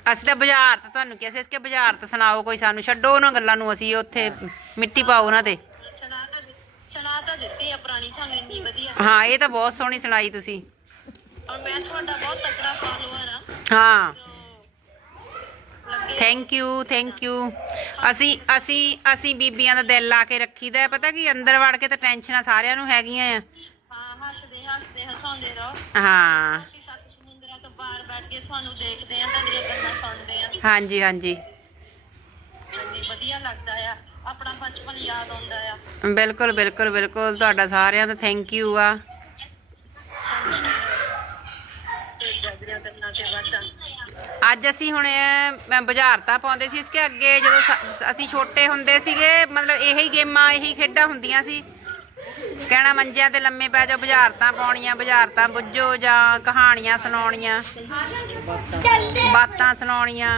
ਅਸੀਂ ਤਾਂ ਬਾਜ਼ਾਰ ਤੋਂ ਤੁਹਾਨੂੰ ਕਿਹਾ ਸੀ ਇਸ ਕੇ ਬਾਜ਼ਾਰ ਤੋਂ ਸੁਣਾਓ ਕੋਈ ਸਾਨੂੰ ਛੱਡੋ ਉਹਨਾਂ ਗੱਲਾਂ ਨੂੰ ਅਸੀਂ ਉੱਥੇ ਮਿੱਟੀ ਪਾਓ ਉਹਨਾਂ ਤੇ। ਸੁਣਾ ਤਾਂ ਦਿੱ- ਸੁਣਾ ਤਾਂ ਦਿੱਤੀ ਆ ਪੁਰਾਣੀ ਤੁਹਾਨੂੰ ਇੰਨੀ ਵਧੀਆ। ਹਾਂ ਇਹ ਤਾਂ ਬਹੁਤ ਸੋਹਣੀ ਸੁਣਾਈ ਤੁਸੀਂ। ਔਰ ਮੈਂ ਤੁਹਾਡਾ ਬਹੁਤ ਤਕੜਾ ਫਾਲੋਅਰ ਆ। ਹਾਂ। ਥੈਂਕ ਯੂ ਥੈਂਕ ਯੂ ਅਸੀਂ ਅਸੀਂ ਅਸੀਂ ਬੀਬੀਆਂ ਦਾ ਦਿਲ ਲਾ ਕੇ ਰੱਖੀਦਾ ਹੈ। ਪਤਾ ਕੀ ਅੰਦਰ ਵੜ ਕੇ ਤਾਂ ਟੈਨਸ਼ਨਾਂ ਸਾਰਿਆਂ ਨੂੰ ਹੈਗੀਆਂ ਆ। ਹਾਂ ਹੱਸਦੇ ਹੱਸਦੇ ਹਸਾਉਂਦੇ ਰਹੋ। ਹਾਂ। ਅਸੀਂ ਸੱਤ ਸਮੁੰਦਰਾਂ ਤੋਂ ਪਾਰ ਬੈਠ ਕੇ ਤੁਹਾਨੂੰ ਦੇਖਦੇ ਆਂ ਤੁਹਾਡੀਆਂ ਗੱਲਾਂ ਸੁਣਦੇ ਆਂ ਹਾਂਜੀ ਹਾਂਜੀ। ਹਾਂਜੀ ਵਧੀਆ ਲੱਗਦਾ ਆ। ਆਪਣਾ ਬਚਪਨ ਯਾਦ ਆਉਂਦਾ ਆ। ਬਿਲਕੁਲ ਬਿਲਕੁਲ ਬਿਲਕੁਲ। ਤੁਹਾਡਾ ਸਾਰਿਆਂ ਦਾ ਥੈਂਕ ਯੂ ਆ ਤੇ ਗੱਲਾਂ ਗੱਲਾਂ ਤੇ ਵਾਧਾ ਅੱਜ ਅਸੀਂ ਹੁਣ ਅਹ, ਬੁਝਾਰਤਾਂ ਪਾਉਂਦੇ ਸੀ ਇਸਕੇ ਅੱਗੇ ਜਦੋਂ ਅਸੀਂ ਛੋਟੇ ਹੁੰਦੇ ਸੀਗੇ ਮਤਲਬ ਇਹੀ ਗੇਮਾਂ ਇਹੀ ਖੇਡਾਂ ਹੁੰਦੀਆਂ ਸੀ। ਕਹਿਣਾ ਮੰਜਿਆਂ ਤੇ ਲੰਮੇ ਪੈ ਜਾਓ ਬੁਝਾਰਤਾਂ ਪਾਉਣੀਆਂ ਬੁਝਾਰਤਾਂ ਬੁੱਝੋ ਜਾਂ ਕਹਾਣੀਆਂ ਸੁਣਾਉਣੀਆਂ। ਬਾਤਾਂ ਸੁਣਾਉਣੀਆਂ।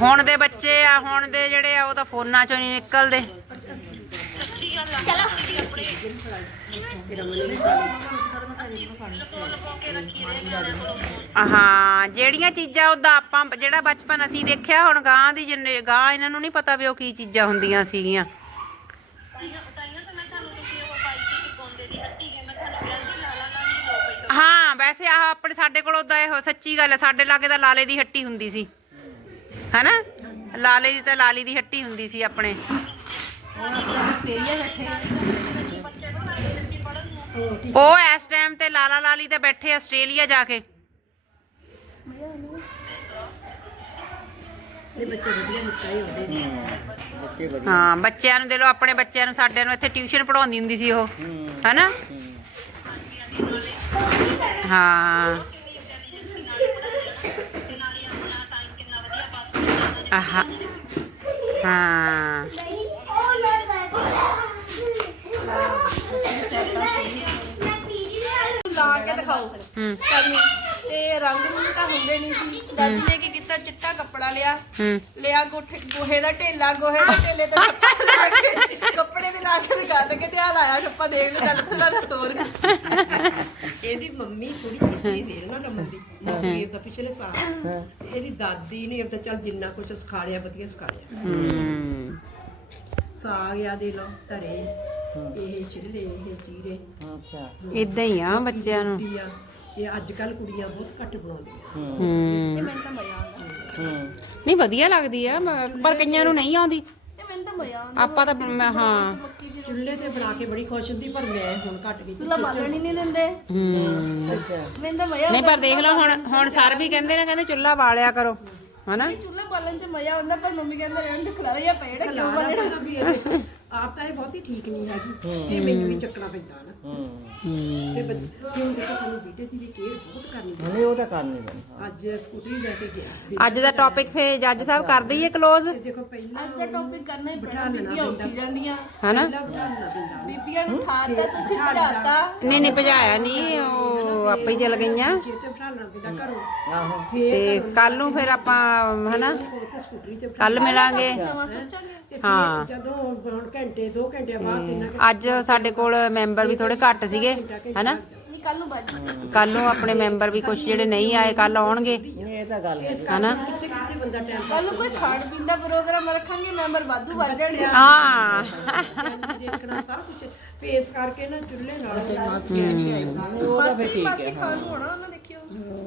ਹੁਣ ਦੇ ਬੱਚੇ ਆ ਹੁਣ ਦੇ ਜਿਹੜੇ ਆ ਉਹ ਤਾਂ ਫੋਨਾਂ ਚੋਂ ਨਹੀਂ ਨਿਕਲਦੇ। ਸੱਚੀ ਹਾਂ ਜਿਹੜੀਆਂ ਚੀਜ਼ਾਂ ਉਹਦਾ ਆਪਾਂ, ਜਿਹੜਾ ਬਚਪਨ ਅਸੀਂ ਦੇਖਿਆ ਹੁਣ ਗਾਂ ਦੀ ਜਨਰੇ ਗਾਂ ਇਹਨਾਂ ਨੂੰ ਨਹੀਂ ਪਤਾ ਵੀ ਉਹ ਕੀ ਚੀਜ਼ਾਂ ਹੁੰਦੀਆਂ ਸੀਗੀਆਂ। ਹਾਂ, ਵੈਸੇ ਆਹ ਆਪਣੇ ਸਾਡੇ ਕੋਲ ਉਹਦਾ ਇਹੋ ਸੱਚੀ ਗੱਲ ਹੈ ਸਾਡੇ ਲਾਗੇ ਤਾਂ ਲਾਲੇ ਦੀ ਹੱਟੀ ਹੁੰਦੀ ਸੀ। ਹੈਨਾ? ਲਾਲੇ ਦੀ ਤਾਂ ਲਾਲੀ ਦੀ ਹੱਟੀ ਹੁੰਦੀ ਸੀ ਆਪਣੇ ਆਸਟ੍ਰੇਲੀਆ ਬੈਠੇ ਆ। ਬੱਚੇ ਨੂੰ ਨਾ ਸੱਚੀ ਪੜਨ ਨੂੰ ਉਹ ਇਸ ਟਾਈਮ ਤੇ ਲਾਲਾ ਲਾਲੀ ਤੇ ਬੈਠੇ ਆਸਟ੍ਰੇਲੀਆ ਜਾ ਕੇ। ਹਾਂ ਬੱਚਿਆਂ ਨੂੰ ਦੇ ਲੋ ਆਪਣੇ ਬੱਚਿਆਂ ਨੂੰ ਸਾਡੇ ਨੂੰ ਇੱਥੇ ਟਿਊਸ਼ਨ ਪੜਾਉਂਦੀ ਹੁੰਦੀ ਸੀ ਉਹ। ਹੈਨਾ? ਹਾਂ। ਆਹਾ। ਹਾਂ। ਲਾ ਕੇ ਦਿਖਾਓ ਹੂੰ ਕਰਨੀ ਤੇ ਰੰਗ ਰੂੰਗ ਤਾਂ ਹੁੰਦੇ ਨਹੀਂ ਸੀ। ਦਾਦੀ ਨੇ ਕੀ ਕੀਤਾ? ਚਿੱਟਾ ਕੱਪੜਾ ਲਿਆ। ਹੂੰ। ਲਿਆ ਗੋਠੇ ਗੋਹੇ ਦਾ ਢੇਲਾ ਗੋਹੇ ਦੇ ਢੇਲੇ ਤੇ ਠੱਪਾ ਲਾ ਕੇ ਕੱਪੜੇ ਦੇ ਲਾ ਕੇ ਦਿਖਾ ਤੇ ਕਿਤੇ ਆ ਲਾਇਆ ਠੱਪਾ ਦੇਖ ਲੈ ਚੱਲ ਥੋੜਾ ਦਾ ਤੋਰ ਇਹਦੀ ਮੰਮੀ ਥੋੜੀ ਸਿੱਧੀ ਸੀ ਨਾ ਰਮਨ ਦੀ ਮੰਮੀ ਦਾ ਪਿਛਲੇ ਸਾਲ ਤੇ ਇਹਦੀ ਦਾਦੀ ਨੇ ਉਹਦਾ ਚੱਲ ਜਿੰਨਾ ਕੁਝ ਸਿਖਾ ਲਿਆ ਵਧੀਆ ਸਿਖਾ ਲਿਆ। ਹੂੰ। ਸਾਗ ਆ ਦੇ ਲੋ ਧਰੇ। ਇਹ ਛਿੱਲੇ ਇਹ ਚੀਰੇ ਅੱਛਾ। ਇਦਾਂ ਹੀ ਆ ਬੱਚਿਆਂ ਨੂੰ। ਇਹ ਅੱਜ ਕੱਲ ਕੁੜੀਆਂ ਬਹੁਤ ਘੱਟ ਬਣਾਉਂਦੀਆਂ। ਹੂੰ। ਮੈਨੂੰ ਤਾਂ ਮਜ਼ਾ ਆਉਂਦਾ। ਹੂੰ। ਨਹੀਂ ਵਧੀਆ ਲੱਗਦੀ ਆ ਮ- ਪਰ ਕਈਆਂ ਨੂੰ ਨਹੀਂ ਆਉਂਦੀ। ਤੇ ਮੈਨੂੰ ਤਾਂ ਮਜ਼ਾ ਆਉਂਦਾ। ਆਪਾਂ ਤਾਂ ਮ- ਹਾਂ। ਮੱਕੀ ਦੀ ਚੁੱਲ੍ਹੇ ਤੇ ਬਣਾ ਕੇ ਬੜੀ ਖੁਸ਼ ਹੁੰਦੀ ਪਰ ਮੈਂ ਹੁਣ ਘੱਟ ਗਈ। ਚੁੱਲਾ ਬਾਲਣ ਹੀ ਨਹੀਂ ਦਿੰਦੇ। ਹੂੰ। ਅੱਛਾ। ਮੈਨੂੰ ਤਾਂ ਮਜ਼ਾ ਨਹੀਂ ਪਰ ਦੇਖ ਲਓ ਹੁਣ ਹੁਣ ਸਰ ਵੀ ਕਹਿੰਦੇ ਨੇ ਕਹਿੰਦੇ ਚੁੱਲ੍ਹਾ ਬਾਲਿਆ ਕਰੋ। ਹਨਾ? ਚੁੱਲਾ ਬਾਲਣ 'ਚ ਮਜ਼ਾ ਆਉਂਦਾ ਪਰ ਮੰਮੀ ਕਹਿੰਦੇ ਰਹਿਣ ਦੇ ਖਲਾਰਾ ਜਾਂ ਜਿਹੜਾ ਕਿਉਂ ਬਾਲਣਾ? ਵੀ ਇਹ ਆਪ ਤਾਂ ਇਹ ਬਹੁਤੀ ਠੀਕ ਨਹੀਂ ਹੈਗੀ। ਇਹ ਮੈਨੂੰ ਵੀ ਚੱਕਣਾ ਪੈਂਦਾ ਨਾ। ਹੂੰ। ਤੇ ਬੱਚ- ਕਿਉਂ ਦੇਖੋ ਤੁਹਾਨੂੰ ਬੀਟੇ ਦੀ ਕੇਅਰ ਬਹੁਤ ਕਰਨੀ ਪੈਂਦੀ। ਨਹੀਂ ਉਹ ਤਾਂ ਕਰਨੀ ਪੈਣੀ ਅੱਜ ਸਕੂਟਰੀ ਲੈ ਕੇ ਗਿਆ। ਅੱਜ ਦਾ ਟੌਪਿਕ ਫੇ ਜੱਜ ਸਾਹਿਬ ਕਰ ਦਈਏ ਕਲੋਜ਼ ਤੇ ਦੇਖੋ ਪਹਿਲਾਂ ਅੱਜ ਦਾ ਟੌਪਿਕ ਕਰਨਾ ਹੀ ਪੈਣਾ ਬੀਬੀਆਂ ਉੱਠੀ ਜਾਂਦੀਆਂ। ਹਨਾ? ਬੀਬੀਆਂ ਨੂੰ ਠਾਤਾ ਤੁਸੀਂ ਭਜਾਤਾ। ਨਹੀਂ ਨਹੀਂ ਭਜਾਇਆ ਨਹੀਂ ਉਹ ਆਪੇ ਹੀ ਚਲ ਗਈਆਂ। ਤੇ ਕੱਲ ਨੂੰ ਫਿਰ ਆਪਾਂ ਹਨਾ? ਤੇ ਕੱਲ ਮਿਲਾਂਗੇ। ਤੇ ਹਾਂ। ਜਦੋਂ ਹੁਣ ਘੰਟੇ 2 ਘੰਟੇ ਬਾਅਦ ਕਿੰਨਾ ਅੱਜ ਸਾਡੇ ਕੋਲ ਮੈਂਬਰ ਵੀ ਥੋੜੇ ਘੱਟ ਸੀਗੇ ਹਨਾ? ਨਹੀਂ ਕੱਲ ਨੂੰ ਬਾਜੀ ਕੱਲ ਨੂੰ ਆਪਣੇ ਮੈਂਬਰ ਵੀ ਕੁਝ ਜਿਹੜੇ ਨਹੀਂ ਆਏ ਕੱਲ ਆਉਣਗੇ। ਨਹੀਂ ਇਹ ਤਾਂ ਗੱਲ ਹੈ ਹਨਾ? ਕਿੱਥੇ ਕਿੱਥੇ ਬੰਦਾ ਟਾਈਮ ਕੱਲ ਨੂੰ ਕੋਈ ਖਾਣ ਪੀਣ ਦਾ ਪ੍ਰੋਗਰਾਮ ਰੱਖਾਂਗੇ ਮੈਂਬਰ ਵਾਧੂ ਵੱਧ ਜਾਣਗੇ। ਹਾਂ। ਦੇਖਣਾ ਸਾਰਾ ਕੁਝ ਪੇਸ ਕਰਕੇ ਨਾ ਚੁੱਲ੍ਹੇ ਨਾਲ ਮਾਸੀ ਮਾਸੀ ਖਾਣ ਨੂੰ ਹੋਣਾ ਉਹਨਾਂ ਦੇਖਿਓ।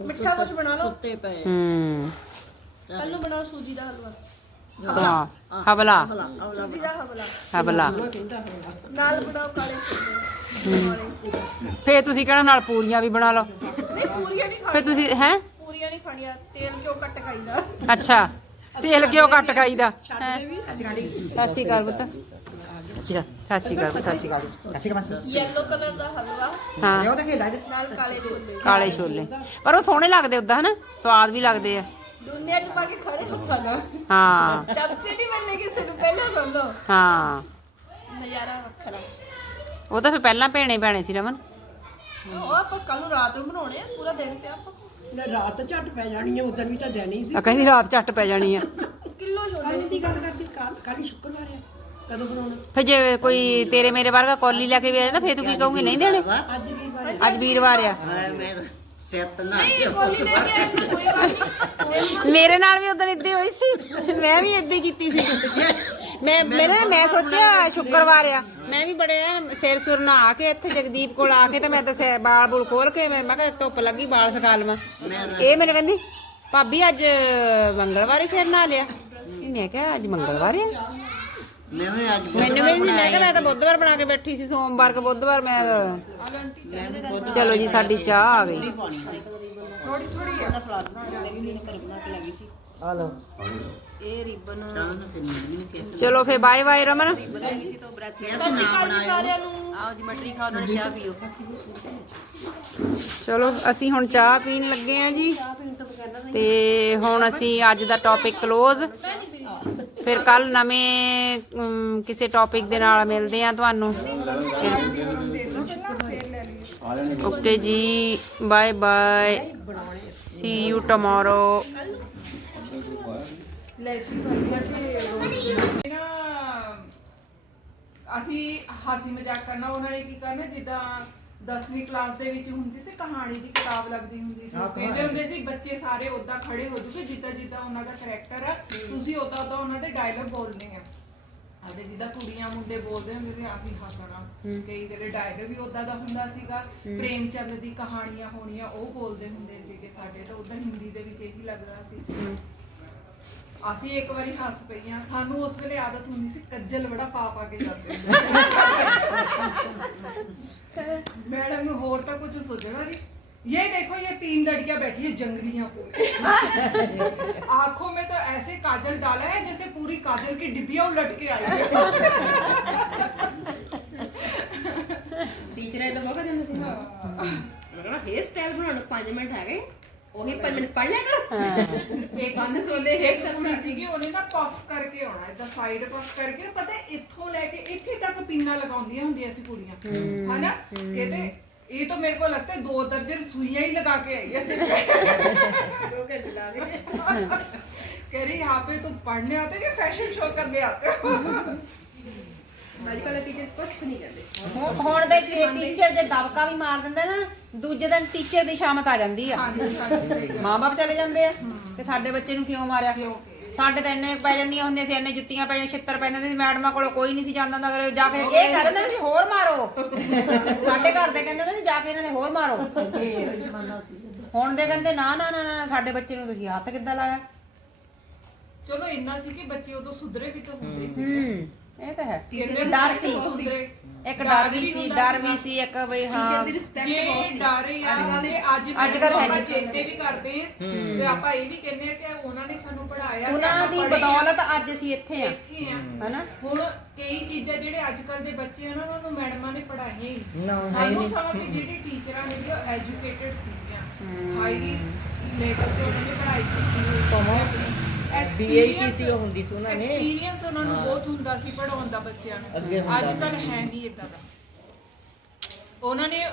ਮਿੱਠਾ ਕੁਝ ਬਣਾ ਲਓ। ਹੂੰ। ਕੱਲ ਨੂੰ ਬਣਾਓ ਸੂਜੀ ਦਾ ਹਲਵਾ। ਹਾਂ। ਹਵਲਾ ਸੂਜੀ ਦਾ ਹਲਵਾ ਹਵਲਾ ਨਾਲ ਬਣਾਓ ਕਾਲੇ ਛੋਲੇ ਵਾਲੇ। ਫੇ ਤੁਸੀਂ ਕਹਿਣਾ ਨਾਲ ਪੂਰੀਆਂ ਵੀ ਬਣਾ ਲਓ। ਨਹੀਂ ਪੂਰੀਆਂ ਨਹੀਂ ਫੇ ਖਾਣੀਆਂ। ਤੁਸੀਂ ਹੈ? ਪੂਰੀਆਂ ਨਹੀਂ ਖਾਣੀਆਂ ਤੇਲ ਕਿਉਂ ਕੱਟ ਖਾਈਦਾ? ਅੱਛਾ ਤੇਲ ਕਿਉਂ ਘੱਟ ਖਾਈਦਾ? ਸਤਿ ਸ਼੍ਰੀ ਅਕਾਲ ਪੁੱਤ। ਸਤਿ ਸ਼੍ਰੀ ਅਕਾਲ ਸਤਿ ਸ਼੍ਰੀ ਅਕਾਲ। ਸਤਿ ਸ਼੍ਰੀ ਅਕਾਲ ਯੈਲੋ ਕਲਰ ਦਾ ਹਲਵਾ। ਹਾਂ। ਨਾਲ ਕਾਲੇ ਛੋਲੇ। ਕਾਲੇ ਛੋਲੇ। ਪਰ ਉਹ ਸੋਹਣੇ ਲੱਗਦੇ ਉਦਾਂ ਹਨਾ? ਸਵਾਦ ਵੀ ਲੱਗਦੇ ਆ। ਦੁਨੀਆ 'ਚ ਪਾ ਕੇ ਖੜੇ ਹੱਥਾਂ ਨਾਲ ਹਾਂ। ਚਮਚੇ ਨਹੀਂ ਮਿਲਨੇ ਕਿਸੇ ਨੂੰ ਪਹਿਲਾਂ ਸੁਣ ਲਓ। ਹਾਂ। ਨਜ਼ਾਰਾ ਵੱਖਰਾ। ਉਹ ਤਾਂ ਫਿਰ ਪਹਿਲਾਂ ਭੇਣੇ ਪੈਣੇ ਸੀ ਰਮਨ। ਉਹ ਆਪਾਂ ਕੱਲ ਨੂੰ ਰਾਤ ਨੂੰ ਬਣਾਉਣੇ ਆ ਪੂਰਾ ਦਿਨ ਪਿਆ ਆਪਾਂ। ਨਾ ਰਾਤ ਝੱਟ ਪੈ ਜਾਣੀ ਹੈ ਉਦੋਂ ਵੀ ਤਾਂ ਦੇਣੀ ਸੀ। ਆ ਕਹਿੰਦੀ ਰਾਤ ਝੱਟ ਪੈ ਜਾਣੀ ਆ। ਕਿਲੋ ਛੋਲੇ। ਕੱਲ ਦੀ ਗੱਲ ਕਰਦੀ ਕੱਲ ਕੱਲ ਸ਼ੁੱਕਰਵਾਰ ਹੈ ਕਦੋਂ ਬਣਾਉਣਾ? ਫਿਰ ਜੇ ਕੋਈ ਤੇਰੇ ਮੇਰੇ ਵਰਗਾ ਕੌਲੀ ਲੈ ਕੇ ਵੀ ਆ ਜਾਂਦਾ ਫੇਰ ਤੂੰ ਕੀ ਕਹੂੰਗੀ? ਨਹੀਂ ਦੇਣੇ? ਅੱਜ ਵੀ ਵਾਰ ਅੱਜ ਵੀਰਵਾਰ ਆ। ਨਹੀਂ ਬੋਲੀ ਲੈ ਕੇ ਆਏ ਕੋਈ ਗੱਲ ਨਹੀਂ। ਮੇਰੇ ਨਾਲ ਵੀ ਉਦੋਂ ਇਦਾਂ ਹੋਈ ਸੀ। ਮੈਂ ਵੀ ਇਦਾਂ ਹੀ ਕੀਤੀ ਸੀ। ਮੈਂ ਮੇਰੇ ਮੈਂ ਸੋਚਿਆ ਸ਼ੁੱਕਰਵਾਰ ਆ। ਮੈਂ ਵੀ ਬੜੇ ਸਿਰ ਸੁਰ ਨਹਾ ਕੇ ਇੱਥੇ ਜਗਦੀਪ ਕੋਲ ਆ ਕੇ ਤੇ ਮੈਂ ਤਾਂ ਬਾਲ ਬੁਲ ਖੋਲ ਕੇ ਮੈਂ ਮੈਂ ਕਿਹਾ ਧੁੱਪ ਲੱਗੀ ਬਾਲ ਸੁਕਾ ਲਵਾਂ। ਇਹ ਮੈਨੂੰ ਕਹਿੰਦੀ ਭਾਬੀ ਅੱਜ ਮੰਗਲਵਾਰ ਹੀ ਸਿਰ ਨਾ ਲਿਆ। ਨਹੀਂ, ਮੈਂ ਕਿਹਾ ਅੱਜ ਮੰਗਲਵਾਰ ਆ। ਮੈਂ ਵੀ ਅੱਜ ਮੈਨੂੰ ਵੀ ਨਹੀਂ ਮੈਂ ਕਿਹਾ ਮੈਂ ਤਾਂ ਬੁੱਧਵਾਰ ਬਣਾ ਕੇ ਬੈਠੀ ਸੀ ਸੋਮਵਾਰ ਕੇ ਬੁੱਧਵਾਰ ਮੈਂ ਚਲੋ ਜੀ ਸਾਡੀ ਚਾਹ ਆ ਗਈ। ਥੋੜੀ ਥੋੜੀ ਆ। ਚਲੋ ਫੇ ਬਾਏ ਬਾਏ ਰਮਨ। ਬਣਾਈ ਸੀ ਤੋਂ ਬ੍ਰੈਕ ਕਿਸ ਨਾ। ਬਣਾਇਆ ਆਓ ਜੀ ਮਟਰੀ ਖਾਓ ਨਾਲੇ ਚਾਹ ਪੀਓ ਚਲੋ ਅਸੀਂ ਹੁਣ ਚਾਹ ਪੀਣ ਲੱਗੇ ਆ ਜੀ। ਤੋਂ ਹੁਣ ਅਸੀਂ ਅੱਜ ਦਾ ਟੌਪਿਕ ਕਲੋਜ਼ ਫਿਰ ਕੱਲ ਨਵੇਂ ਕਿਸੇ ਟੌਪਿਕ ਦੇ ਨਾਲ ਮਿਲਦੇ ਆ ਤੁਹਾਨੂੰ। ਓਕੇ ਜੀ bye bye see you tomorrow ਨਾ ਅਸੀਂ ਹਾਸੀ ਮਜ਼ਾਕ ਕਰਨਾ ਉਹਨਾਂ ਨੇ ਕੀ ਕਰਨਾ ਜਿੱਦਾਂ 10ਵੀਂ ਕਲਾਸ ਦੇ ਵਿੱਚ ਹੁੰਦੀ ਸੀ ਕਹਾਣੀ ਦੀ ਕਿਤਾਬ ਲੱਗਦੀ ਹੁੰਦੀ ਸੀ ਉਹ ਕਹਿੰਦੇ ਹੁੰਦੇ ਸੀ ਬੱਚੇ ਸਾਰੇ ਉਦਾਂ ਖੜੇ ਹੋ ਜੂਗੇ ਜਿੱਦਾਂ ਜਿੱਦਾਂ ਉਹਨਾਂ ਦਾ ਕਰੈਕਟਰ ਆ ਤੁਸੀਂ ਉਦਾਂ ਉਦਾਂ ਉਹਨਾਂ ਦੇ ਡਾਇਲੌਗ ਬੋਲਨੇ ਆ। ਅਤੇ ਜਿੱਦਾਂ ਕੁੜੀਆਂ ਮੁੰਡੇ ਬੋਲਦੇ ਹੁੰਦੇ ਸੀ ਅਸੀਂ ਹੱਸਣਾ। ਕਈ ਵੇਲੇ ਡਾਇਲੌਗ ਵੀ ਉਦਾਂ ਦਾ ਹੁੰਦਾ ਸੀਗਾ ਪ੍ਰੇਮ ਚੰਦ ਦੀ ਕਹਾਣੀਆਂ ਹੋਣੀਆਂ ਉਹ ਬੋਲਦੇ ਹੁੰਦੇ ਸੀਗੇ ਸਾਡੇ ਤਾਂ ਉਦਾਂ ਹਿੰਦੀ ਦੇ ਵਿੱਚ ਇਹੀ ਲੱਗਦਾ ਸੀ। ਅਸੀਂ ਇੱਕ ਵਾਰੀ ਹੱਸ ਪਈਆਂ ਸਾਨੂੰ ਉਸ ਵੇਲੇ ਆਦਤ ਹੁੰਦੀ ਸੀ ਕੱਜਲ ਬੜਾ ਪਾ ਪਾ ਕੇ ਜਾਂਦੇ मैडम ने और तो कुछ सोचना नहीं ये देखो ये तीन लड़कियां बैठी है जंगलियां पूरी आंखों में तो ऐसे काजल डाला है जैसे पूरी काजल की डिब्बियां उलट के आई है ਟੀਚਰ ਇਹ ਤਾਂ ਬਹੁਤ ਜਾਂਦੇ ਸੀ ਲੱਗਣਾ ਹੇਅਰ ਸਟਾਈਲ ਬਣਾਉਣ ਨੂੰ 5 ਮਿੰਟ ਹੈਗੇ ਉਹੀ 5 ਮਿੰਟ ਪੜ ਲਿਆ ਕਰੋ ਤੇ ਕੰਨ ਸੋਲੇ ਇੱਕ ਕੁੜੀ ਸੀਗੀ ਉਹਨੇ ਨਾ ਪਫ ਕਰਕੇ ਆਉਣਾ ਇਦਾਂ ਸਾਈਡ ਪਫ ਕਰਕੇ ਪਤਾ ਹੈ, ਇੱਥੋਂ ਲੈ ਕੇ ਇੱਥੇ ਤੱਕ ਪੀਨਾ ਲਗਾਉਂਦੀਆਂ ਹੁੰਦੀਆਂ ਸੀ ਕੁੜੀਆਂ ਹਨਾ ਕਹਿੰਦੇ ये तो मेरे को लगता है दो दर्जन सुइयां ही लगा के आई है सिर पे दो घंटे ला कह रही यहाँ पे तुम पढ़ने आते हो कि फैशन शो करने आते हो ਅੱਜ ਕੱਲ੍ਹ ਟੀਚਰ ਕੁਝ ਨਹੀਂ ਕਰਦੇ ਹੁਣ ਹੁਣ ਦੇ ਟੀਚਰ ਜੇ ਦਬਕਾ ਵੀ ਮਾਰ ਦਿੰਦੇ ਨਾ ਦੂਜੇ ਦਿਨ ਟੀਚਰ ਦੀ ਸ਼ਾਮਤ ਆ ਜਾਂਦੀ ਆ। ਮਾਂ-ਬਾਪ ਚਲੇ ਜਾਂਦੇ ਆ ਕਿ ਸਾਡੇ ਬੱਚੇ ਨੂੰ ਕਿਉਂ ਮਾਰਿਆ? ਸਾਡੇ ਤਾਂ ਇੰਨੇ ਪੈ ਜਾਂਦੀਆਂ ਹੁੰਦੀਆਂ ਸੀ ਇੰਨੇ ਜੁੱਤੀਆਂ ਪੈ ਜਾਂਦੀਆਂ ਛਿੱਤਰ ਪੈ ਜਾਂਦੇ ਸੀ ਮੈਡਮਾਂ ਕੋਲ ਕੋਈ ਨਹੀਂ ਸੀ ਜਾਂਦਾ ਹੁੰਦਾ ਅਗਰ ਜਾ ਕੇ ਇਹ ਕਹਿ ਦਿੰਦੇ ਸੀ ਹੋਰ ਮਾਰੋ। ਸਾਡੇ ਘਰ ਦੇ ਕਹਿੰਦੇ ਹੁੰਦੇ ਸੀ ਜਾ ਕੇ ਇਹਨਾਂ ਦੇ ਹੋਰ ਮਾਰੋ। ਹੁਣ ਦੇ ਕਹਿੰਦੇ ਨਾ ਨਾ ਨਾ ਨਾ ਸਾਡੇ ਬੱਚੇ ਨੂੰ ਤੁਸੀਂ ਹੱਥ ਕਿੱਦਾਂ ਲਾਇਆ? ਚਲੋ ਇੰਨਾ ਸੀ ਕਿ ਬੱਚੇ ਉਦੋਂ ਸੁਧਰੇ ਵੀ ਤਾਂ ਹੁੰਦੇ ਸੀ। ਹੂੰ। ਇਹ ਤਾਂ ਹੈ। ਕਹਿੰਦੇ ਡਰ ਸੀ ਸੀ। ਸੁਧਰੇ ਇੱਕ ਡਰ ਵੀ ਸੀ ਡਰ ਵੀ ਸੀ ਇੱਕ ਬਈ ਹਾਂ। ਟੀਚਰ ਦੀ ਰਿਸਪੈਕਟ ਬਹੁਤ ਜੇ ਸੀ। ਡਰੇ ਆ ਤੇ ਅੱਜ ਅੱਜ ਕੱਲ੍ਹ ਹੈ ਆਪਾਂ ਨਹੀਂ। ਚੇਤੇ ਵੀ ਕਰਦੇ ਆ। ਤੇ ਆਪਾਂ ਇਹ ਵੀ ਕਹਿੰਦੇ ਆ ਕਿ ਉਹਨਾਂ ਨੇ ਸਾਨੂੰ ਪੜਾਇਆ ਉਹਨਾਂ ਦੀ ਬਦੌਲਤ ਅੱਜ ਅਸੀਂ ਇੱਥੇ ਆ। ਇੱਥੇ ਆ। ਹਨਾ? ਹੁਣ ਕਈ ਚੀਜ਼ਾਂ ਜਿਹੜੇ ਅੱਜ ਕੱਲ ਦੇ ਬੱਚੇ ਆ ਨਾ ਉਹਨਾਂ ਨੂੰ ਮੈਡਮਾਂ ਨੇ ਪੜਾਈਆਂ ਹੀ ਨਹੀਂ। ਨਾ, ਹੈ ਸਾਨੂੰ ਸਮਾਂ ਕਿ ਜਿਹੜੀ ਟੀਚਰਾਂ ਨੇ ਉਹ ਐਜੂਕੇਟਿਡ ਸੀਗੀਆਂ। ਹਾਈਲੀ ਲੈਵਲ ਤੇ ਉਹਨਾਂ ਨੇ ਪੜ੍ਹਾਈ ਕੀਤੀ ਹੋਈ ਉਹ ਹੁੰਦੀ ਸੀ ਉਹਨਾਂ ਨੇ। ਐਕਸਪੀਰੀਅੰਸ ਉਹਨਾਂ ਨੂੰ ਬਹੁਤ ਹੁੰਦਾ ਸੀ ਪੜਾਉਣ ਦਾ ਬੱਚਿਆਂ ਨੂੰ। ਅੱਗੇ ਹੁੰਦਾ ਅੱਜ ਕੱਲ ਹੈ ਨਹੀਂ ਇਦਾਂ ਦਾ। ਉਹਨਾਂ ਨੇ